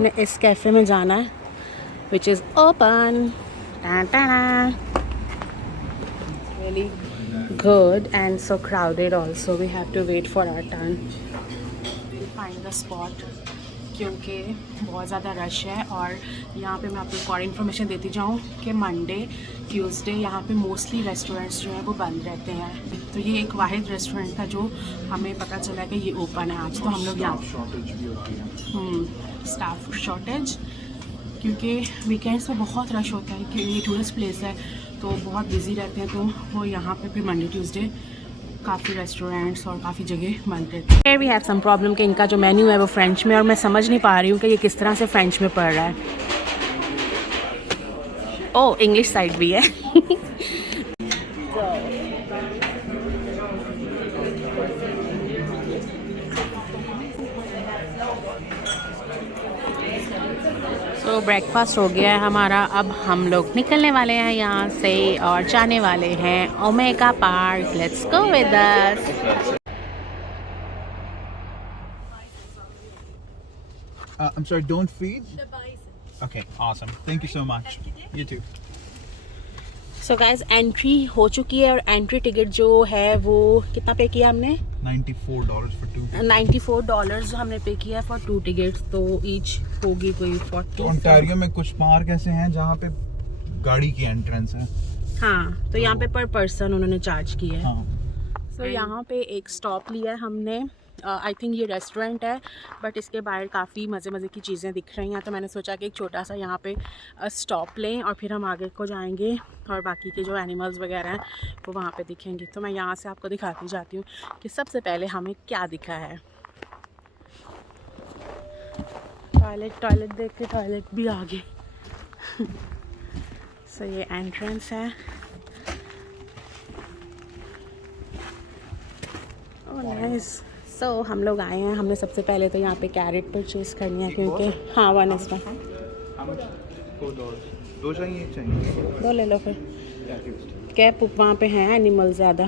हमने इस कैफ़े में जाना है which is open. Really good and so crowded also. We have to wait for our turn. We'll find the spot क्योंकि बहुत ज़्यादा रश है. और यहाँ पे मैं आपको एक और इन्फॉर्मेशन देती जाऊँ कि मंडे ट्यूसडे यहाँ पे मोस्टली रेस्टोरेंट्स जो हैं वो बंद रहते हैं. तो ये एक वाहिद रेस्टोरेंट था जो हमें पता चला कि ये ओपन है आज. तो हम लोग यहाँ स्टाफ शॉर्टेज क्योंकि वीकेंड्स में बहुत रश होता है कि ये टूरिस्ट प्लेस है तो बहुत बिजी रहते हैं. तो वो यहाँ पे फिर मंडे ट्यूसडे काफ़ी रेस्टोरेंट्स और काफ़ी जगह बंद रहते हैं. वी हैव सम प्रॉब्लम कि इनका जो मेन्यू है वो फ्रेंच में और मैं समझ नहीं पा रही हूँ कि ये किस तरह से फ्रेंच में पढ़ रहा है. ओह इंग्लिश साइड भी है. तो ब्रेकफास्ट हो गया है हमारा. अब हम लोग निकलने वाले हैं यहाँ से और जाने वाले हैं omega park. Let's go with us. I'm sorry, don't feed? The bison. Okay, awesome. Thank you so much. You too. So guys entry हो चुकी है और एंट्री टिकट जो है वो कितना पे किया हमने? $94 for 2. $94 हमने पे किया फॉर 2 टिकट्स. तो ईच होगी कोई 40. ओंटारियो में कुछ पार्क ऐसे हैं जहाँ पे गाड़ी की एंट्रेंस है. हाँ तो यहाँ पे पर पर्सन उन्होंने चार्ज किया है. हाँ. तो यहाँ पे एक स्टॉप लिया है हमने. आई थिंक ये रेस्टोरेंट है बट इसके बाहर काफ़ी मज़े की चीज़ें दिख रही हैं. तो मैंने सोचा कि एक छोटा सा यहाँ पे स्टॉप लें और फिर हम आगे को जाएंगे और बाकी के जो एनिमल्स वगैरह हैं वो वहाँ पे दिखेंगे. तो मैं यहाँ से आपको दिखाती जाती हूँ कि सबसे पहले हमें क्या दिखा है. टॉयलेट देख के टॉयलेट भी आ गए. सो ये एंट्रेंस है. Oh nice. सो हम लोग आए हैं. हमने सबसे पहले तो यहाँ पे कैरेट परचेज़ करनी है क्योंकि हाँ 1 इसमें दो चाहिए. 2 ले लो फिर. कैप वहाँ पे हैं एनिमल ज़्यादा.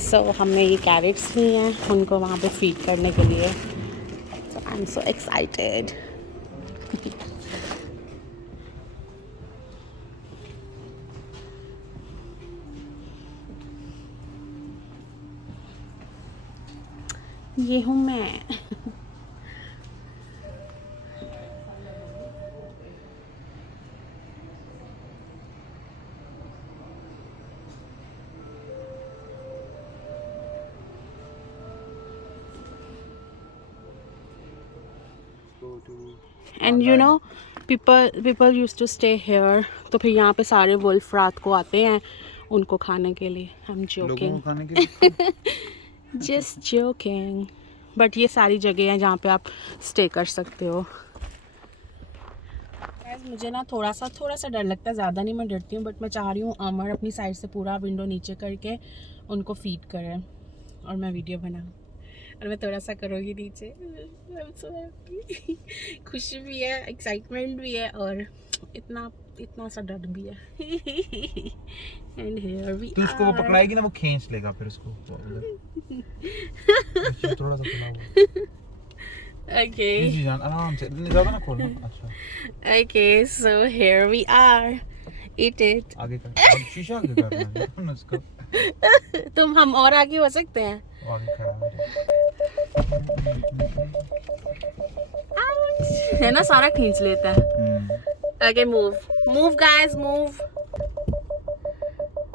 सो हमने ये कैरेट्स लिए हैं उनको वहाँ पे फीड करने के लिए. So I am so excited. ये हूँ मैं. And you know people use to stay here. तो फिर यहाँ पे सारे वुल्फ रात को आते हैं उनको खाने के लिए. I am joking. Just joking. But ये सारी जगह हैं जहाँ पे आप स्टे कर सकते हो. मुझे ना थोड़ा सा डर लगता है. ज़्यादा नहीं मैं डरती हूँ बट मैं चाह रही हूँ अमर अपनी साइड से पूरा विंडो नीचे करके उनको फीड करे और मैं वीडियो बनाऊँ और मैं थोड़ा सा करूँगी नीचे. so खुशी भी है एक्साइटमेंट भी है और इतना सा डर भी है. एंड हियर वी तो उसको वो पकड़ाएगी ना वो खींच लेगा फिर उसको. थोड़ा सा खुला हुआ. ओके जान आराम से ज़्यादा ना खोलना. अच्छा okay so here we are. Eat it. आगे कर. शीशा आगे करना है उसको. तुम हम और आगे हो सकते हैं. आगे खड़ा है ना सारा खींच लेता है. Okay move guys move.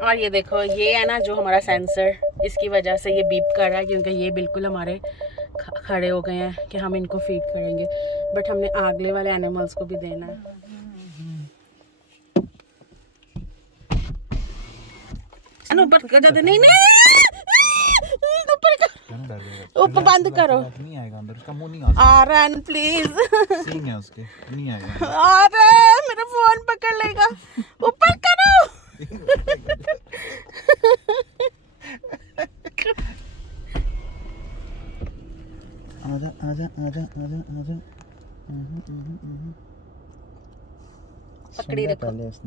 और ये देखो ये है ना जो हमारा सेंसर इसकी वजह से ये बीप कर रहा है क्योंकि ये बिल्कुल हमारे खड़े हो गए हैं कि हम इनको फीड करेंगे. बट हमने आगले वाले एनिमल्स को भी देना है. ऊपर कर जाते. नहीं ऊपर बंद करो. नहीं आएगा अंदर. उसका मुंह नहीं आता. आरन प्लीज. सींग है उसके. नहीं आएगा. आरन मेरा फोन पकड़ लेगा. ऊपर करो. आजा.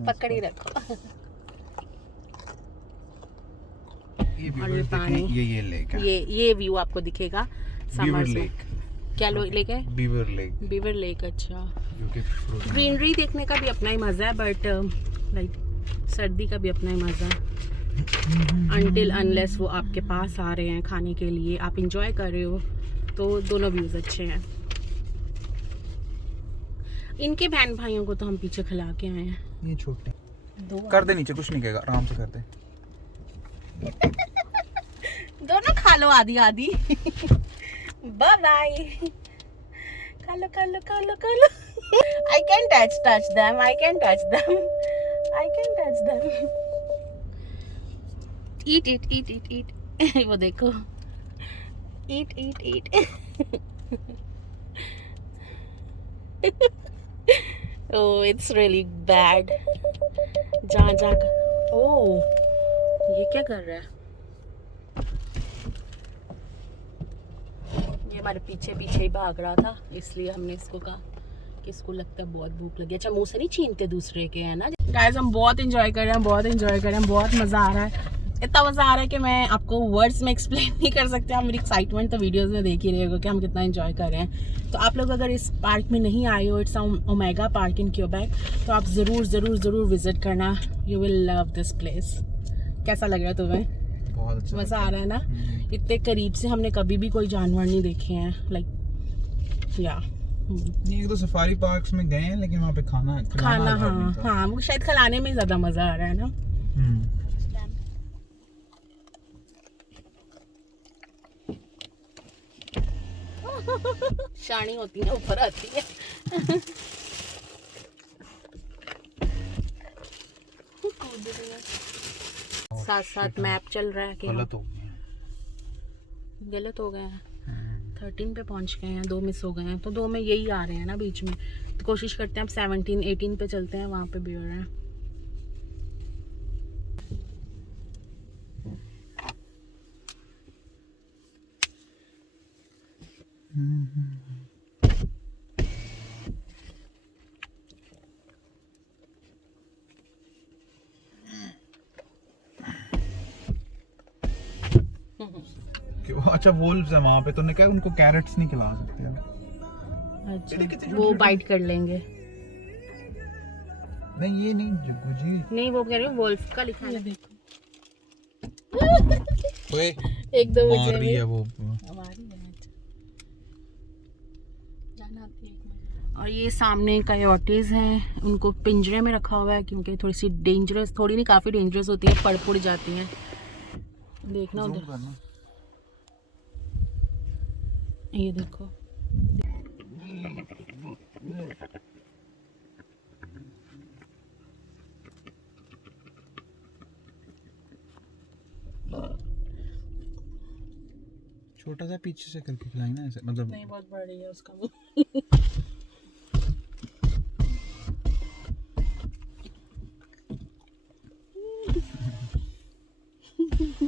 पकड़ी रखो. ये लेक है. ये ये व्यू आपको दिखेगा समर से. क्या लेके? Beaver lake, beaver lake. अच्छा, जो कि frozen ग्रीनरी देखने का भी अपना ही मज़ा है, बट लाइक सर्दी का भी अपना ही मज़ा है। अनटिल अनलेस वो आपके पास आ रहे हैं खाने के लिए, आप इंजॉय कर रहे हो, तो दोनों व्यूज़ अच्छे हैं। इनके बहन भाइयों को तो हम पीछे खिला के आए हैं। ये छोटे दो कर दे, नीचे कुछ नहीं कहेगा, आराम से कर दे। दोनों खा लो आधी आधी। Bye bye. खा लो खा लो खा लो खा लो। I can touch them. I can touch them. I can touch them. Eat. वो देखो। Eat. Oh, it's really bad. जा। Oh, ये क्या कर रहा है? ये हमारे पीछे ही भाग रहा था, इसलिए हमने इसको कहा कि इसको लगता है बहुत भूख लगी। अच्छा, मुंह से नहीं छीनते दूसरे के, है ना। गाइस, हम बहुत इंजॉय कर रहे हैं, बहुत मज़ा आ रहा है। इतना मज़ा आ रहा है कि मैं आपको वर्ड्स में एक्सप्लेन नहीं कर सकते। आप मेरी एक्साइटमेंट तो वीडियोस में देख ही रहे हो कि हम कितना इंजॉय कर रहे हैं। तो आप लोग अगर इस पार्क में नहीं आए हो, it's omega park in Quebec, तो आप ज़रूर विजिट करना। You will love this place. कैसा लग रहा है तुम्हें? बहुत अच्छा मज़ा आ रहा है ना। इतने करीब से हमने कभी भी कोई जानवर नहीं देखे हैं, लाइक या एक तो सफारी पार्क्स में गए हैं, लेकिन वहाँ पे खाना हाँ, वो शायद खिलाने में ज़्यादा मज़ा आ रहा है ना। शानी होती है, ऊपर आती है। साथ मैप चल रहा है कि गलत हो गए हैं। 13 पे पहुंच गए हैं, 2 मिस हो गए हैं, तो 2 में यही आ रहे हैं ना बीच में। तो कोशिश करते हैं अब 17, 18 पे चलते हैं, वहाँ पे भी हो रहा है। अच्छा, वोल्व्स है वहाँ पे, तो ने कहा उनको कैरेट्स नहीं खिला सकते। अच्छा, वो बाइट कर लेंगे। नहीं, ये नहीं जग्गू जी, नहीं, वो कह रही हूँ वोल्फ का लिखा है, देखो। ओए, 1-2 मार रही है वो। हमारी है। और ये सामने कायोटीज हैं, उनको पिंजरे में रखा हुआ है क्योंकि थोड़ी सी डेंजरस, थोड़ी नहीं काफ़ी डेंजरस होती है, पड़ जाती हैं। देखना उधर, ये देखो। छोटा सा पीछे से करके खिलाई ना, ऐसे मतलब नहीं, बहुत बड़ी है उसका।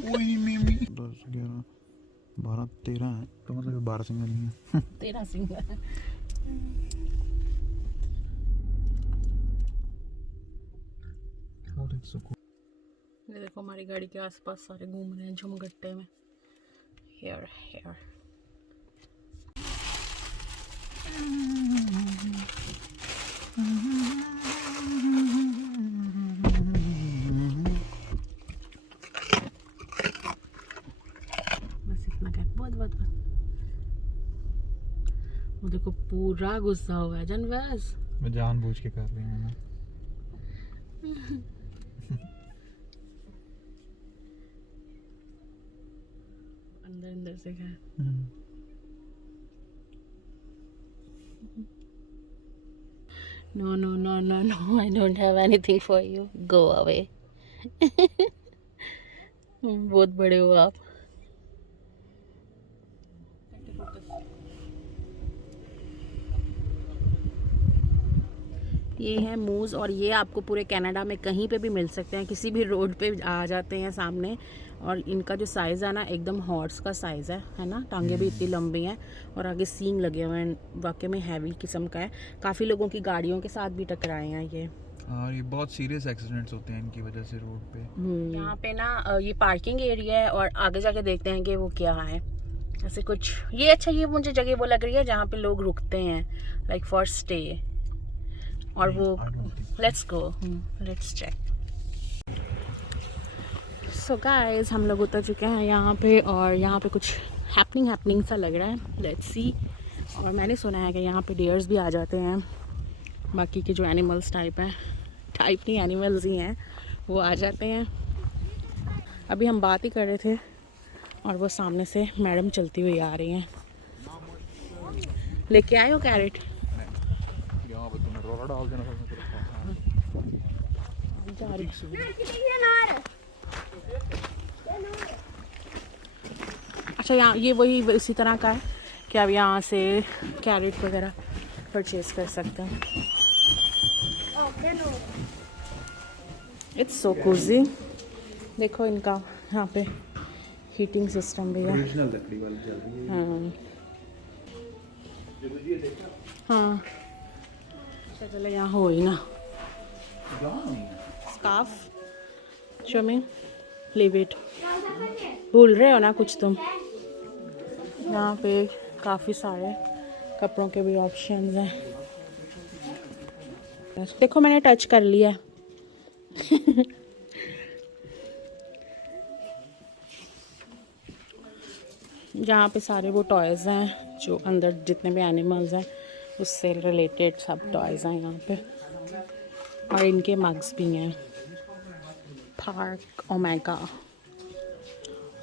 ओए मिमी 10, 11, 12, 13 है, तो मतलब 12 सिंगल नहीं है। 13 सिंगल है। ये देखो, हमारी गाड़ी के आसपास सारे घूम रहे हैं झुमगट्टे में। Here. बस इतना क्या, बहुत। वो देखो, पूरा गुस्सा हुआ है जनवास। मैं जानबूझ के कर रही हूँ ना। अंदर से क्या? No, I don't have anything for you. Go away. बहुत बड़े हो आप। ये है मूज, और ये आपको पूरे कनाडा में कहीं पे भी मिल सकते हैं, किसी भी रोड पे आ जाते हैं सामने। और इनका जो साइज़ है ना, एकदम हॉर्स का साइज़ है ना। टांगे भी इतनी लंबी हैं और आगे सींग लगे हुए हैं, वाकई में हैवी किस्म का है। काफ़ी लोगों की गाड़ियों के साथ भी टकराए हैं ये। और ये बहुत सीरियस एक्सीडेंट्स होते हैं इनकी वजह से रोड पे। यहाँ पे ना ये पार्किंग एरिया है, और आगे जाके देखते हैं कि वो क्या है ऐसे कुछ ये अच्छा, ये मुझे जगह वो लग रही है जहाँ पे लोग रुकते हैं, लाइक फॉर स्टे। और वो let's go, let's check. So guys, हम लोग उतर चुके हैं यहाँ पे, और यहाँ पे कुछ हैपनिंग सा लग रहा है। Let's see. और मैंने सुना है कि यहाँ पे डियर्स भी आ जाते हैं, बाकी के जो एनिमल्स टाइप नहीं, एनिमल्स ही हैं, वो आ जाते हैं। अभी हम बात ही कर रहे थे और वो सामने से मैडम चलती हुई आ रही हैं। लेके आए हो कैरेट? अच्छा, यहाँ ये वही इसी तरह का है कि आप यहाँ से कैरेट वगैरह परचेज कर सकते हैं। It's so cosy. देखो इनका यहाँ पे हीटिंग सिस्टम भी है। हाँ चलो यहाँ हो ही ना। स्कार्फ शमी लीव इट, भूल रहे हो ना कुछ तुम। यहाँ पे काफ़ी सारे कपड़ों के भी ऑप्शंस हैं। देखो मैंने टच कर लिया। यहाँ पे सारे वो टॉयज़ हैं जो अंदर जितने भी एनिमल्स हैं उससे रिलेटेड सब टॉयज़ हैं यहाँ पे। और इनके मग्स भी हैं। पार्क ओमेगा,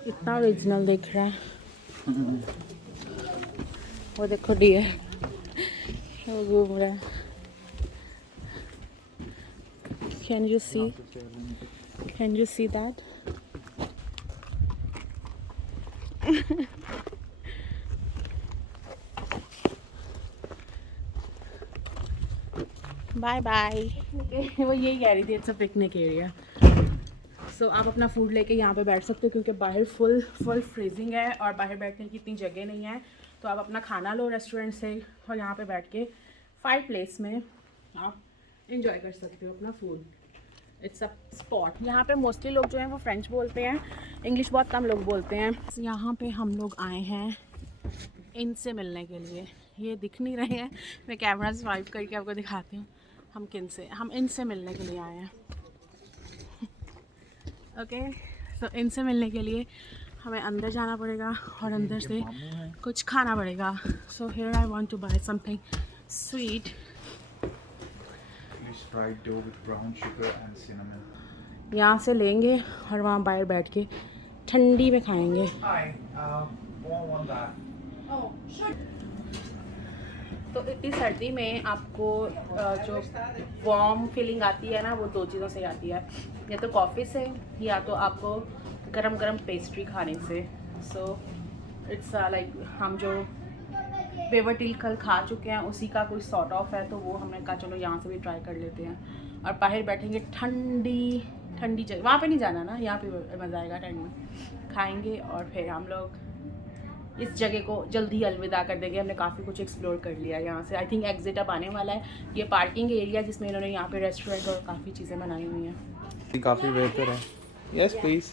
इतना ओरिजिनल दिख रहा है। वो देखो डियर, वो घूम रहा है। Can you see that? Bye bye. वो यही कह रही थी, it's a picnic area. So आप अपना फूड लेके यहाँ पे बैठ सकते हो, क्योंकि बाहर फुल फ्रीजिंग है और बाहर बैठने की इतनी जगह नहीं है। तो आप अपना खाना लो रेस्टोरेंट से और यहाँ पे बैठ के फायर प्लेस में आप इंजॉय कर सकते हो अपना फूड। It's a spot. यहाँ पे मोस्टली लोग जो हैं वो फ्रेंच बोलते हैं, इंग्लिश बहुत कम लोग बोलते हैं। यहाँ पे हम लोग आए हैं इनसे मिलने के लिए। ये दिख नहीं रहे हैं, मैं कैमरा स्वाइप करके आपको दिखाती हूँ हम इनसे मिलने के लिए आए हैं। ओके, सो इनसे मिलने के लिए हमें अंदर जाना पड़ेगा और अंदर से कुछ खाना पड़ेगा। So here I want to buy something sweet. यहाँ से लेंगे और वहाँ बाहर बैठ के ठंडी में खाएंगे। तो इतनी सर्दी में आपको जो वार्म फीलिंग आती है ना, वो दो चीज़ों से आती है, या तो कॉफ़ी से या तो आपको गरम गरम पेस्ट्री खाने से। सो इट्स लाइक हम जो बेवर टिल कल खा चुके हैं उसी का कोई सॉर्ट ऑफ है, तो वो हमने कहा चलो यहाँ से भी ट्राई कर लेते हैं। और बाहर बैठेंगे ठंडी जगह, वहाँ पे नहीं जाना ना, यहाँ पे मज़ा आएगा। ठंड में खाएंगे और फिर हम लोग इस जगह को जल्दी अलविदा कर देंगे। हमने काफ़ी कुछ एक्सप्लोर कर लिया यहाँ से। आई थिंक एग्जिट अब आने वाला है। ये पार्किंग एरिया जिसमें इन्होंने यहाँ पे रेस्टोरेंट और काफ़ी चीज़ें बनाई हुई हैं। काफ़ी बेहतर है। Yes please.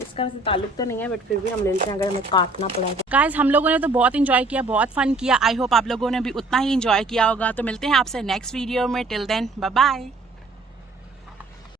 इसका वैसे ताल्लुक तो नहीं है, बट फिर भी हम ले लेते हैं अगर हमें काटना पड़ा। गाइस, हम लोगों ने तो बहुत इंजॉय किया, बहुत फन किया। आई होप आप लोगों ने भी उतना ही इंजॉय किया होगा। तो मिलते हैं आपसे नेक्स्ट वीडियो में। Till then bye bye.